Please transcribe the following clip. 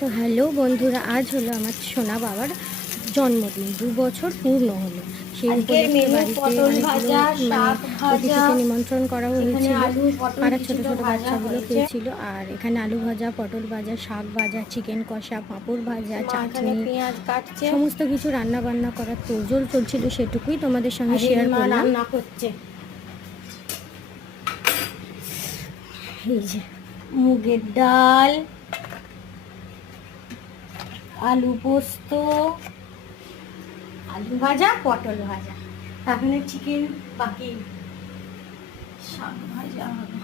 তো হ্যালো বন্ধুরা, আজ হলো আমার সোনা বাবার জন্মদিন, 2 বছর পূর্ণ হলো। সেই আজকের উপলক্ষে মেনু বাড়িতে পটল অনেকগুলো ভাজা, মানে শাক ভাজা, অতিথিকে নিমন্ত্রণ করা এখানে হয়েছিল। আলু পটল পাড়ার ছোট কিছুটা ছোট ভাজা বাচ্চাগুলো হয়েছে। খেয়েছিল। আর এখানে আলু ভাজা, পটল ভাজা, শাক ভাজা, চিকেন কষা, পাঁপড় ভাজা, মা এখানে চাটনি, পেঁয়াজ কাটছে সমস্ত কিছু রান্না বান্না করার তোড়জোড় চলছিল। সেটুকুই তোমাদের সঙ্গে আর শেয়ার মা করলাম। রান্না করছে। এই যে মুগের ডাল, আলু পোস্ত, আলু ভাজা, পটল ভাজা, এখানে চিকেন বাকি, শাক ভাজা হবে।